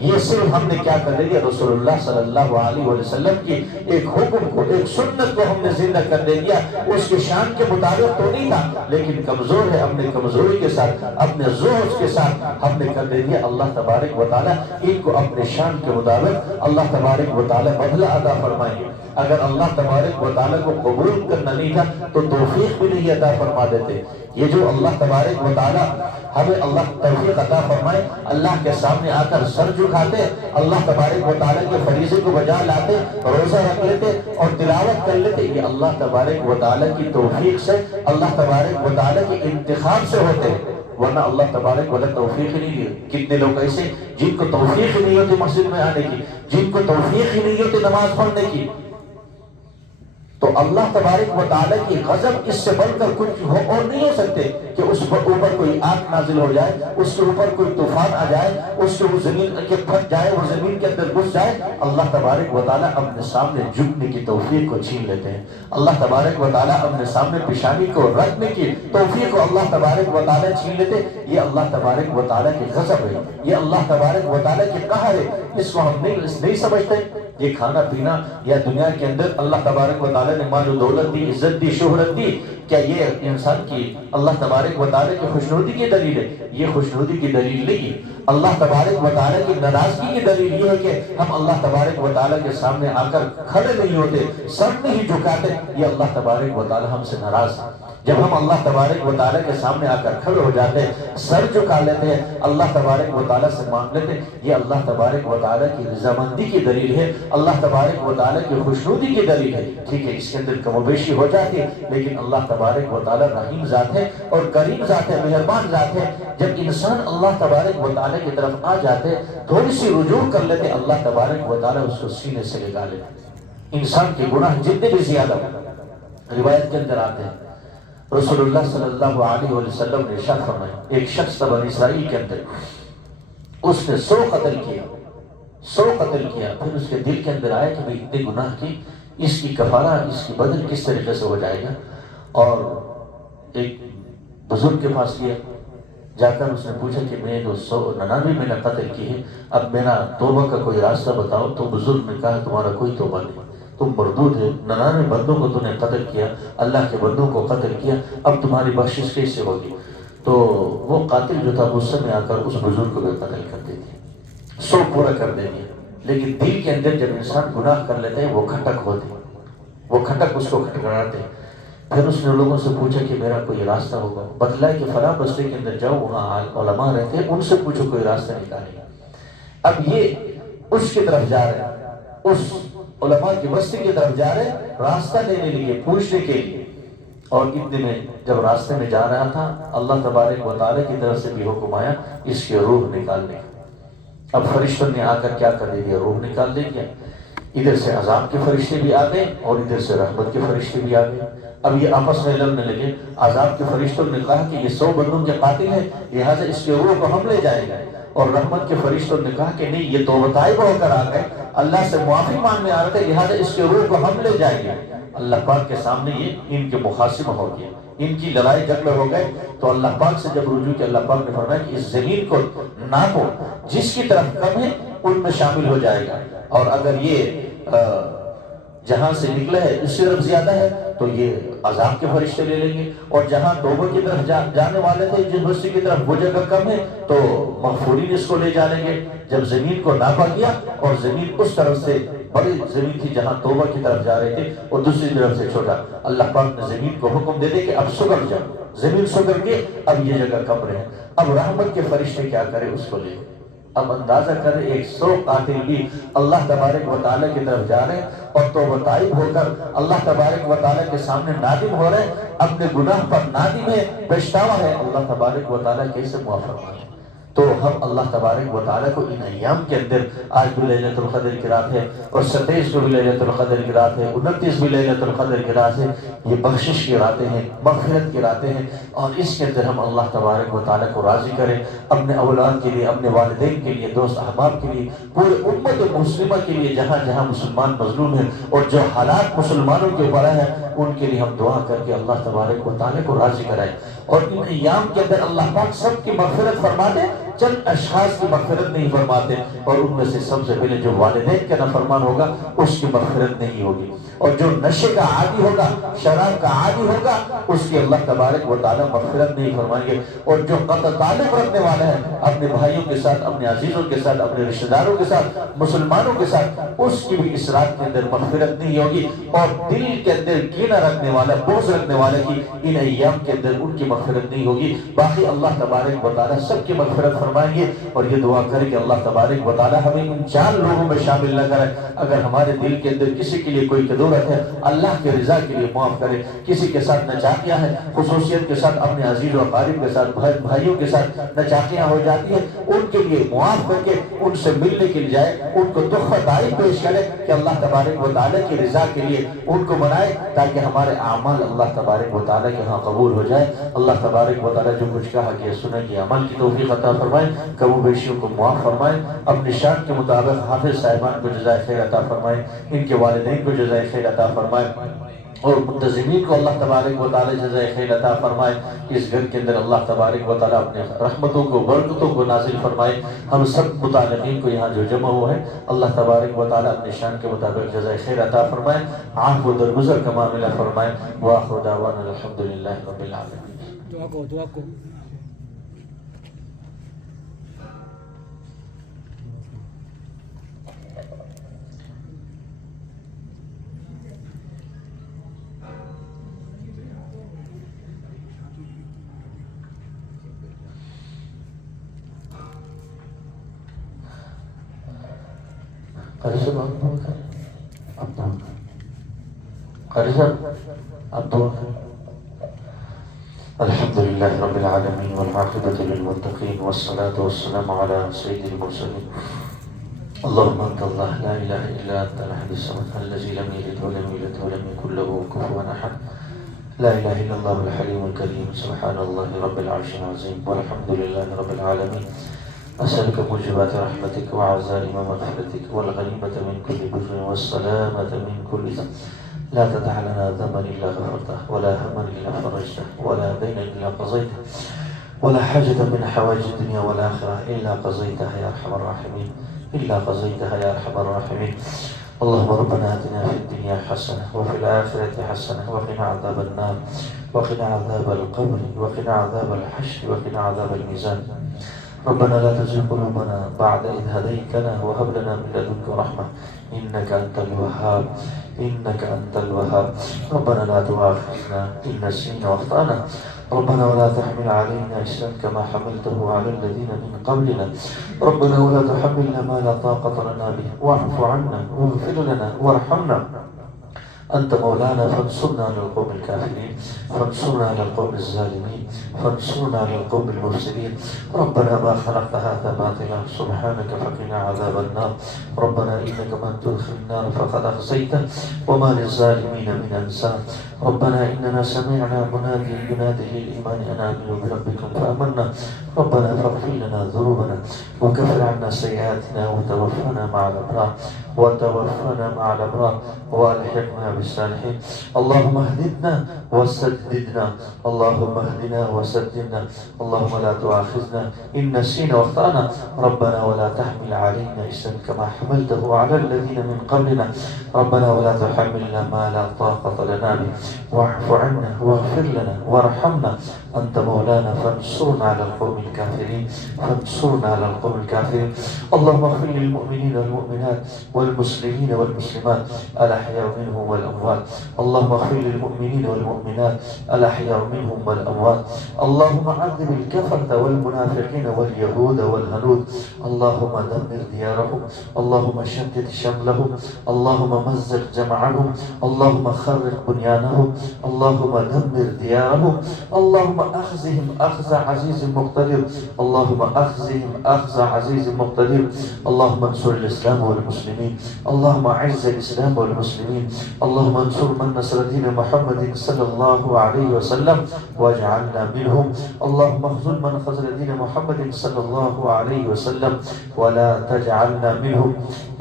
یہ صرف ہم نے کیا کر دیا؟ رسول اللہ صلی اللہ علیہ وسلم کی ایک حکم کو، ایک سنت کو ہم نے زندہ کر دے دیا، اس کی شان کے مطابق تو نہیں تھا لیکن کمزور ہے، ہم نے کمزوری کے ساتھ، اپنے ذوق کے ساتھ ہم نے کر دے دیا۔ اللہ تبارک و تعالیٰ ان کو اپنے شان کے مطابق اللہ تبارک و تعالیٰ بدلہ عطا فرمائیں گے۔ اگر اللہ تبارک و تعالیٰ کو قبول کرنا نہیں تھا تو توفیق بھی نہیں عطا فرما دیتے۔ یہ جو اللہ تبارک و تعالیٰ ہمیں اللہ توفیق عطا فرمائے، اللہ کے سامنے آ کر سر جھکاتے، اللہ تبارک و تعالیٰ کے فریضے کو بجا لاتے، روزہ رکھ لیتے اور تلاوت کر لیتے، یہ اللہ تبارک و تعالیٰ کی توفیق سے، اللہ تبارک و تعالیٰ کے انتخاب سے ہوتے، ورنہ اللہ تبارک و تعالیٰ توفیق ہی نہیں دی۔ کتنے لوگ ایسے جن کو توفیق ہی نہیں ہوتی مسجد میں آنے کی، جن کو توفیق ہی نہیں ہوتی نماز پڑھنے کی، تو اللہ تبارک و تعالیٰ کی غضب اس سے بڑھ کر کچھ ہو اور نہیں ہو سکتے کہ اس پر اوپر کوئی آگ نازل ہو جائے، اس کے اوپر کوئی طوفان آ جائے، اس کے وہ زمین کے پھٹ جائے، وہ زمین کے اندر گھس جائے، اللہ تبارک و تعالیٰ اپنے سامنے جھکنے کی توفیق کو چھین لیتے ہیں۔ اللہ تبارک و تعالیٰ اپنے سامنے پیشانی کو رکھنے کی توفیق کو اللہ تبارک و تعالیٰ چھین لیتے۔ یہ اللہ تبارک و تعالیٰ کی غضب ہے، یہ اللہ تبارک و تعالیٰ کی قہر ہے، اس کو ہم نہیں سمجھتے۔ یہ کھانا پینا یا دنیا کے اندر اللہ تبارک و تعالیٰ نے مال و دولت دی، عزت دی، شہرت دی، کیا یہ انسان کی اللہ تبارک و تعالیٰ کی خوشنودی کی دلیل ہے؟ یہ خوشنودی کی دلیل نہیں۔ اللہ تبارک و تعالیٰ کی ناراضگی کی دلیل یہ ہے کہ ہم اللہ تبارک و تعالیٰ کے سامنے آ کر کھڑے نہیں ہوتے، سر نہیں جھکاتے، یہ اللہ تبارک و تعالیٰ ہم سے ناراض ہے۔ جب ہم اللہ تبارک و تعالیٰ کے سامنے آ کر کھڑے ہو جاتے ہیں، سر جھکا لیتے ہیں، اللہ تبارک و تعالیٰ سے مانگ لیتے ہیں، یہ اللہ تبارک و تعالیٰ کی رضامندی کی دلیل ہے، اللہ تبارک و تعالیٰ کی خوشنودی کی دلیل ہے۔ ٹھیک ہے، اس کے اندر کم و بیشی ہو جاتی ہے، لیکن اللہ تبارک و تعالیٰ رحیم ذات ہے اور کریم ذات ہے، مہربان ذات ہے۔ جب انسان اللہ تبارک و تعالیٰ کی طرف آ جاتے، تھوڑی سی رجوع کر لیتے، اللہ تبارک و تعالیٰ اس کو سینے سے لگا لیتے۔ انسان کے گناہ جتنے بھی زیادہ ہو، روایت کے اندر آتے ہیں، رسول اللہ صلی اللہ علیہ وسلم نے ارشاد فرمایا، ایک شخص تھا بنی اسرائیل کے اندر، اس نے 100 قتل کیا، 100 قتل کیا، پھر اس کے دل کے اندر آیا کہ بھئی اتنے گناہ کی، اس کی کفارہ، اس کی بدل کس طریقے سے ہو جائے گا؟ اور ایک بزرگ کے پاس گیا، جا کر اس نے پوچھا کہ میں تو 199 میں نے قتل کی ہے، اب میرا توبہ کا کوئی راستہ بتاؤ۔ تو بزرگ نے کہا تمہارا کوئی توبہ نہیں، تم مردود ہے، 99 بندوں کو تم نے قتل کیا، اللہ کے بندوں کو قتل کیا، اب تمہاری بخشش کیسے ہوگی؟ تو وہ قاتل جو تھا غصے میں آ کر اس بزرگ کو بھی قتل کر دیتی، 100 پورا کر دیتی۔ لیکن دل کے اندر جب انسان گناہ کر لیتے ہیں وہ کھٹک ہوتی، وہ کھٹک اس کو کھٹکھٹاتے ہیں۔ پھر اس نے لوگوں سے پوچھا کہ میرا کوئی راستہ ہوگا، بتلایا کہ فلاں بستی کے اندر جاؤ، وہاں علماء رہتے ہیں، ان سے پوچھو کوئی راستہ نکالے گا۔ اب یہ اس کی طرف جا رہے ہیں، اس علماء کی بستی کی طرف جا رہے ہیں راستہ لینے لیے، پوچھنے کے لیے، اور اتنے میں جب راستے میں جا رہا تھا اللہ تبارک و تعالیٰ کی طرف سے بھی حکم آیا اس کی روح نکالنے کا۔ اب فرشتوں نے آ کر کیا کر دیا؟ روح نکال دے گیا۔ ادھر سے عذاب کے فرشتے بھی آ گئے اور ادھر سے رحمت کے فرشتے بھی آ گئے۔ اب یہ آپس میں لڑنے لگے۔ عذاب کے فرشتوں نے کہا کہ یہ 100 بندوں کے قاتل ہیں، لہٰذا اس کے روح کو ہم لے جائیں گے، اور رحمت کے فرشتوں نے کہا کہ نہیں، یہ توبہ طائب ہو کر آ گئے، اللہ سے معافی مانگنے آ رہے تھے، لہٰذا اس کے روح کو ہم لے جائیں گے۔ اللہ پاک کے سامنے یہ ان کے مخاصمہ ہو گیا، ان کی لڑائی جھگڑے ہو گئے۔ تو اللہ پاک سے جب رجوع کیا، اللہ پاک نے فرمایا کہ اس زمین کو ناپو، جس کی طرف کم ہے ان میں شامل ہو جائے گا، اور اگر یہ جہاں سے نکلا ہے اس سے طرف زیادہ ہے تو یہ عذاب کے فرشتے لے لیں گے، اور جہاں توبہ کی طرف جانے والے تھے جس بستی کی طرف وہ جگہ کم ہے تو مغفورین اس کو لے جانیں گے۔ جب زمین کو ناپا گیا اور زمین اس طرف سے بڑی زمین تھی جہاں توبہ کی طرف جا رہے تھے اور دوسری طرف سے چھوٹا، اللہ پاک نے زمین کو حکم دے دے کہ اب سکڑ جاؤ، زمین سکڑ کے اب یہ جگہ کم رہے۔ اب رحمت کے فرشتے کیا کرے؟ اس کو لے۔ اب اندازہ کریں 100 قاتل بھی اللہ تبارک و تعالیٰ کی طرف جا رہے ہیں اور توبہ طائب ہو کر اللہ تبارک و تعالیٰ کے سامنے نادم ہو رہے ہیں، اپنے گناہ پر نادم ہے، پچھتاوا ہے، اللہ تبارک و تعالیٰ کیسے معاف فرمائے؟ تو ہم اللہ تبارک و تعالیٰ کو ان ایام کے اندر، آج بھی لیلۃ القدر کی رات ہے اور 27 کو بھی لیلۃ القدر کی رات ہے، 29 بھی لیلۃ القدر کی رات ہے، یہ بخشش کی راتیں ہیں، مغفرت کی راتیں ہیں، اور اس کے اندر ہم اللہ تبارک و تعالیٰ کو راضی کریں، اپنے اولاد کے لیے، اپنے والدین کے لیے، دوست احباب کے لیے، پورے امت مسلمہ کے لیے، جہاں جہاں مسلمان مظلوم ہیں اور جو حالات مسلمانوں کے اوپر ہیں ان کے لیے ہم دعا کر کے اللہ تبارک و تعالیٰ کو راضی کرائیں۔ اور ان ایام کے اندر اللہ پاک سب کی مغفرت فرماتے، چند اشخاص کی مغفرت نہیں فرماتے، اور ان میں سے سب سے پہلے جو والدین کا نافرمان ہوگا اس کی مغفرت نہیں ہوگی، اور جو نشے کا عادی ہوگا، شراب کا عادی ہوگا، اس کی اللہ تبارک و تعالیٰ مغفرت نہیں فرمائیں گے، اور جو قطع تعلق رکھنے والے ہیں اپنے بھائیوں کے ساتھ، اپنے عزیزوں کے ساتھ، اپنے رشتہ داروں کے ساتھ، مسلمانوں کے ساتھ، اس کی بھی اس رات کے اندر مغفرت نہیں ہوگی، اور دل کے اندر کینہ رکھنے والا، بغض رکھنے والے کی ان ایام کے اندر ان کی مغفرت نہیں ہوگی۔ باقی اللہ تبارک و تعالیٰ سب کی مغفرت فرمائیں گے، اور یہ دعا کریں کہ اللہ تبارک و تعالیٰ ہمیں ان 4 لوگوں میں شامل نہ کرے۔ اگر ہمارے دل کے اندر کسی کے لیے کوئی قدورت ہے، اللہ کے رضا کے لیے معاف کرے، کسی کے ساتھ نچاکیاں ہیں، خصوصیت کے ساتھ اپنے عزیز و اقارب کے ساتھ، بھائیوں کے ساتھ نچاکیاں ہو جاتی ہیں، ان کے لیے معاف کر کے ان سے ملنے کے لیے جائے، ان کو تحفہ طائب پیش کرے کہ اللہ تبارک و تعالیٰ کی رضا کے لیے ان کو منائے، تاکہ ہمارے اعمال اللہ تبارک و تعالیٰ کے ہاں قبول ہو جائے۔ اللہ تبارک و تعالیٰ جو کچھ کہا کہ سنیں کہ عمل کی توفیق عطا فرمائے، کم و بیشیوں کو معاف فرمائے، اپنی شان کے مطابق حافظ صاحبان کو جزائے خیر عطا فرمائے، ان کے والدین کو جزائے خیر عطا فرمائے، اور منتظمین کو اللہ تبارک و تعالیٰ جزائے خیر عطا فرمائے۔ اس گھر کے اندر اللہ تبارک و تعالیٰ اپنے رحمتوں کو، برکتوں کو نازل فرمائے۔ ہم سب متعلقین کو یہاں جو جمع ہوا ہے اللہ تبارک و تعالیٰ اپنی شان کے مطابق جزائے خیر عطا فرمائے، عفو و درگزر کا معاملہ فرمائے۔ وآخر دعوانا الحمدللہ رب العالمین۔ دعا کو قاری صاحب آپ دعا کریں، آپ دعا کریں، قاری صاحب آپ دعا کریں. الحمد لله رب العالمين والعاقبة للمتقين والصلاة والسلام على سيد المرسلين. اللهم أنت الله لا إله إلا أنت الأحد الصمد الذي لم يلد ولم يولد ولم يكن له كفوا أحد. لا إله إلا الله الحليم الكريم. سبحان الله رب العرش العظيم والحمد لله رب العالمين. أسألك موجبات رحمتك وعزائم مغفرتك والغنيمة من كل بر والسلامة من كل ذنب. لا تدع لنا ذنبا إلا غفرته ولا هما إلا فرجته ولا دينا إلا قضيته ولا حاجة من حوائج الدنيا والآخرة إلا قضيتها يا أرحم الراحمين، إلا قضيتها يا أرحم الراحمين. اللهم ربنا آتنا في الدنيا حسنة وفي الآخرة حسنة وقنا عذاب النار وقنا عذاب القبر وقنا عذاب الحشر وقنا عذاب الميزان. ربنا لا تزغ قلوبنا بعد إذ هديتنا وهب لنا من لدنك رحمة إنك أنت الوهاب، إنك أنت الوهاب. ربنا لا تؤاخذنا إن نسينا وأخطأنا، ربنا ولا تحمل علينا إصرا كما حملته على الذين من قبلنا، ربنا ولا تحملنا ما لا طاقة لنا به، واعف عنا واغفر لنا وارحمنا، أنت مولانا فانصرنا على القوم الكافرين، فانصرنا على القوم الظالمين، فانصرنا على القوم المفسدين. ربنا ما خلقت هذا باطلا سبحانك فقنا عذاب النار. ربنا إنك من تدخل النار فقد أخزيته وما للظالمين من أنصار. ربنا إننا سمعنا مناديا ينادي للإيمان أن آمنوا بربكم فآمنا. ربنا فاغفر لنا ذنوبنا وكفر عنا سيئاتنا وتوفنا مع الأبرار، وتوفنا مع الأبرار وألحقنا بالصالحين. اللهم اهدنا وسددنا، اللهم اهدنا وسددنا. اللهم لا تؤاخذنا إن نسينا واخطأنا، ربنا ولا تحمل علينا إصرا كما حملته على الذين من قبلنا، ربنا ولا تحملنا ما لا طاقة لنا به، واعف عنا واغفر لنا وارحمنا، أنت مولانا فانصرنا على القوم الكافرين، فانصرنا على القوم الكافرين. اللهم اغفر للمؤمنين والمؤمنات والمسلمين والمسلمات الأحياء منهم والأموات. اللهم اغفر للمؤمنين والمؤمنات الأحياء منهم والأموات. اللهم عذب الكفرة والمنافقين واليهود والهنود. اللهم دمر ديارهم، اللهم شتت شملهم، اللهم مزق جمعهم، اللهم خرق بنيانهم، اللهم دمر ديارهم، اللهم أخزهم أخذ عزيز مقتدر، اللهم أخزهم أخذ عزيز مقتدر. اللهم انصر الإسلام والمسلمين، اللهم أعز الإسلام والمسلمين، اللهم انصر من نصر دين محمد صلى الله عليه وسلم واجعلنا منهم. اللهم اخذل من خذل دين محمد صلى الله عليه وسلم ولا تجعلنا منهم.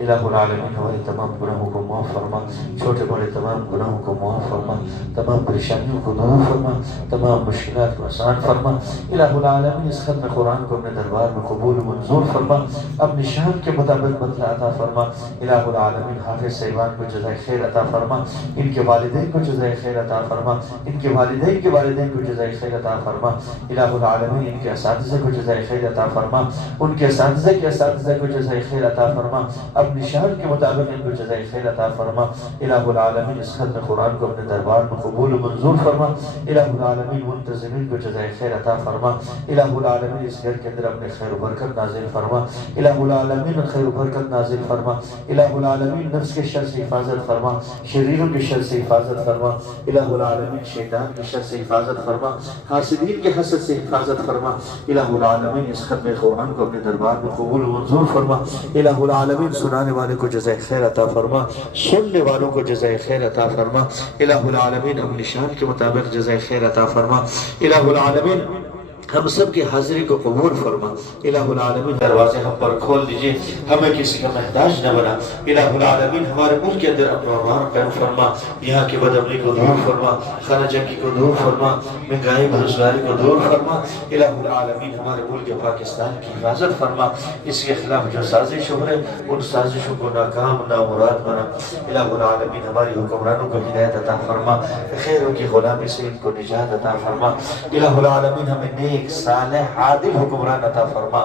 الہ العالمین ہمارے تمام گناہوں کو معاف فرما، چھوٹے بڑے تمام گناہوں کو معاف فرما، تمام پریشانیوں کو دور فرما، تمام مشکلات کو آسان فرما. الہ العالمین اس ختم قرآن کو اپنے دربار میں قبول و منظور فرما، اپنی شان کے مطابق بدلہ عطا فرما. الہ العالمین حافظ صاحبان کو جزائے خیر عطا فرما، ان کے والدین کو جزائے خیر عطا فرما، ان کے والدین کے والدین کو جزائے خیر عطا فرما. الہ العالمین ان کے اساتذہ کو جزائے خیر عطا فرما، ان کے اساتذہ کے اساتذہ کو جزائے خیر عطا فرما، اپنی شان کے مطابق ان کو جزائے خیر عطا فرما. الہ العالمین اس ختم قرآن کو اپنے دربار میں قبول و منظور فرما. الہ العالمین منتظمین کو جزائے خیر عطا فرما. الہ العالمین اس گھر کے اندر اپنے خیر و برکت نازل فرما. الہ العالمین خیر و برکت نازل فرما. الہ العالمین نفس کے شر سے حفاظت فرما، شریروں کے شر سے حفاظت فرما. الہ العالمین شیطان کے شر سے حفاظت فرما، حاسدین کے حسد سے حفاظت فرما. الہ العالمین اس ختم قرآن کو اپنے دربار میں قبول و منظور فرما. الہ العالمین سنانے والے کو جزائے خیر عطا فرما، سننے والوں کو جزائے خیر عطا فرما. الہ العالمین اپنی شان کے مطابق جزائے خیر عطا فرما. الہ العالمین ہم سب کی حاضری کو قبول فرما. الہ العالمین دروازے ہم پر کھول دیجئے، ہمیں کسی کا محتاج نہ بنا. الہ العالمین ہمارے ملک کے اندر اپنا امان قائم فرما، یہاں کی بدامنی کو دور فرما، خانہ جنگی کو دور فرما، مہنگائی بےروزگاری کو دور فرما. الہ العالمین ہمارے ملک پاکستان کی حفاظت فرما. اس کے خلاف جو سازش ہو رہے ان سازشوں کو ناکام نامراد بنا. الہ العالمین ہماری حکمرانوں کو ہدایت عطا فرما، خیروں کی غلامی سے ان کو نجات عطا فرما. الہ العالمین ہمیں نیک نیک صالح عادل حکمران عطا فرما،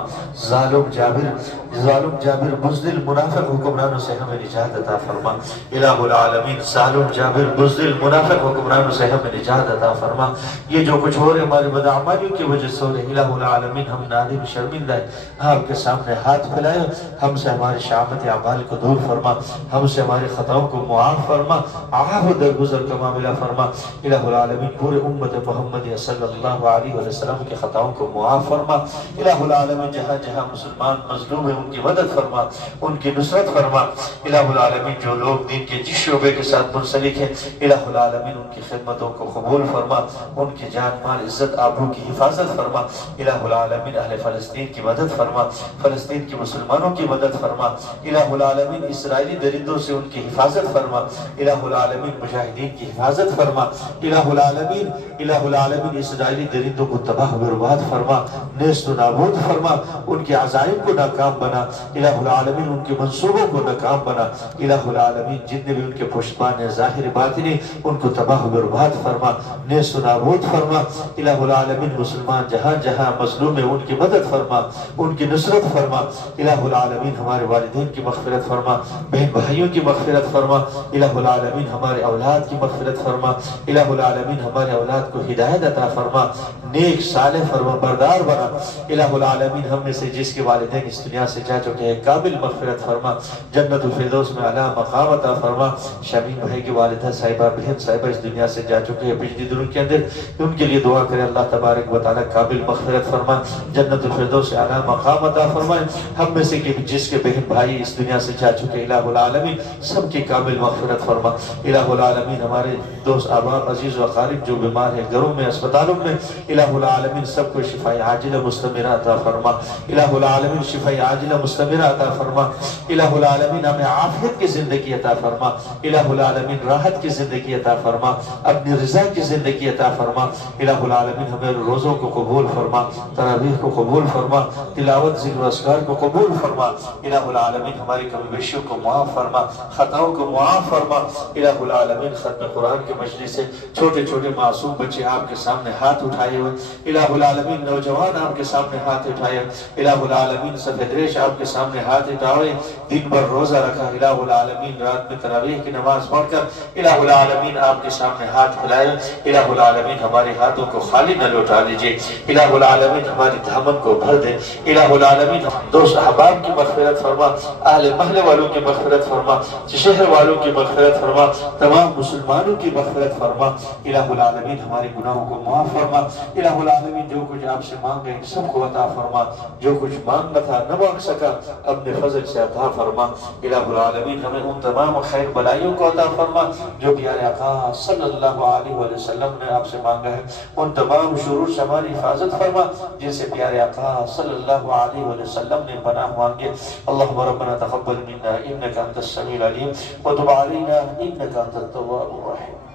ظالم جابر بزدل منافق حکمرانوں سے ہمیں نجات عطا فرما، الہ العالمین ظالم جابر بزدل منافق حکمرانوں سے ہمیں نجات عطا فرما۔ یہ جو کچھ ہو رہے ہمارے بدعمالیوں کی وجہ سے ہو رہے، الہ العالمین ہم نادم شرمندہ ہے، آپ کے سامنے ہاتھ پھیلائے، ہم سے ہماری شامت اعمال کو دور فرما، ہم سے ہماری خطاؤں کو معاف فرما، عفو درگزر کا معاملہ فرما، الہ العالمین پورے امت محمدیہ صلی اللہ علیہ وسلم کے خطاؤں کو معاف فرما، الہ العالمین جہاں جہاں مسلمان مظلوم ہیں ان کی مدد فرما، ان کی نصرت فرما، الہ العالمین جو لوگ دین کے جس شعبے کے ساتھ منسلک ہیں الہ العالمین ان کی خدمتوں کو قبول فرما، ان کی جان مال عزت آبرو کی حفاظت فرما، الہ العالمین اہل فلسطین کی مدد فرما، فلسطین کے مسلمانوں کی مدد فرما، الہ العالمین اسرائیلی درندوں سے ان کی حفاظت فرما، الہ العالمین مجاہدین کی حفاظت فرما، الہ العالمین اسرائیلی درندوں کو تباہ و برباد فرما، نیست و نابود فرما، ان کے عزائم کو ناکام بنا، الہ العالمین ان کے منصوبوں کو ناکام بنا، الہ العالمین جتنے بھی ان کے پشتبان ہیں ظاہر باطنی ان کو تباہ و برباد فرما، نیست و نابود فرما، الہ العالمین مسلمان جہاں جہاں مظلوم ہیں ان کی مدد فرما، ان کی نصرت فرما، الہ العالمین ہمارے والدین کی مغفرت فرما، بہن بھائیوں کی مغفرت فرما، الہ العالمین ہمارے اولاد کی مغفرت فرما، الہ العالمین ہمارے اولاد کو ہدایت عطا فرما، نیک صالح فرما بردار بنا، الہ العالمین ہم میں سے جس کے والدین اس دنیا سے جا چکے ہیں قابل مغفرت فرما، جنت الفردوس میں اعلیٰ مقام عطا فرما، شمیم بھائی کی والدہ صاحبہ بہن صاحبہ اس دنیا سے جا چکے ہیں پچھلی دنوں کے اندر، ان کے لیے دعا کرے اللہ تبارک و تعالیٰ قابل مغفرت فرما، جنت الفردوس سے اعلیٰ مقام عطا فرمائے، ہم میں سے جس کے بہن بھائی اس دنیا سے جا چکے الہ العالمین سب کی قابل مغفرت فرما، الہ العالمین ہمارے دوست احباب عزیز و اقارب جو بیمار ہیں گھروں میں اسپتالوں میں الہ العالمین سب کو شفاء عاجلہ مستمرہ عطا فرما، الہ العالمین شفاء عاجلہ مستمرہ عطا فرما، الہ العالمین ہمیں عافیت کی زندگی عطا فرما، الہ العالمین راحت کی زندگی عطا فرما، اپنی رضا کی زندگی عطا فرما، الہ العالمین ہمیں روزوں کو قبول فرما، تراویح کو قبول فرما، تلاوت ذکر و اذکار کو قبول فرما، الہ العالمین ہماری کمی بیشیوں کو معاف فرما، خطاؤں کو معاف فرما، الہ العالمین ختم قرآن کے مجلس سے چھوٹے چھوٹے معصوم بچے آپ کے سامنے ہاتھ اٹھائے ہوئے، الہ العالمین نوجوان آپ کے سامنے ہاتھ اٹھائے، الہ العالمین سفید ریش آپ کے سامنے ہاتھ اٹھائے، دن بھر روزہ رکھا، الہ العالمین رات میں تراویح کی نماز پڑھ کر الہ العالمین آپ کے سامنے ہاتھ پھیلائے، الہ العالمین ہمارے ہاتھوں کو خالی نہ لوٹا لیجئے، الہ العالمین ہماری دامن کو بھر دے، الہ العالمین دوست احباب کی مغفرت فرما، اہل محلے والوں کی مغفرت فرما، شہر والوں کی مغفرت فرما، تمام مسلمانوں کی مغفرت فرما، الہ العالمین ہمارے گناہوں کو معاف فرما، الہ العالمین جو کچھ آپ سے مانگے سب کو عطا فرما، جو کچھ مانگنا تھا نہ مانگ سکا اپنے فضل سے عطا فرما، الہ العالمین ہمیں ان تمام خیر بلائیوں کو عطا فرما جو پیارے آقا صلی اللہ علیہ وسلم نے آپ سے مانگا ہے، ان تمام شرور سے ہماری حفاظت فرما جن سے پیارے آقا صلی اللہ علیہ وسلم نے پناہ مانگے، اللہم ربنا تقبل منا انکا انت السمیع العلیم وتب علینا انکا انت التواب الرحیم۔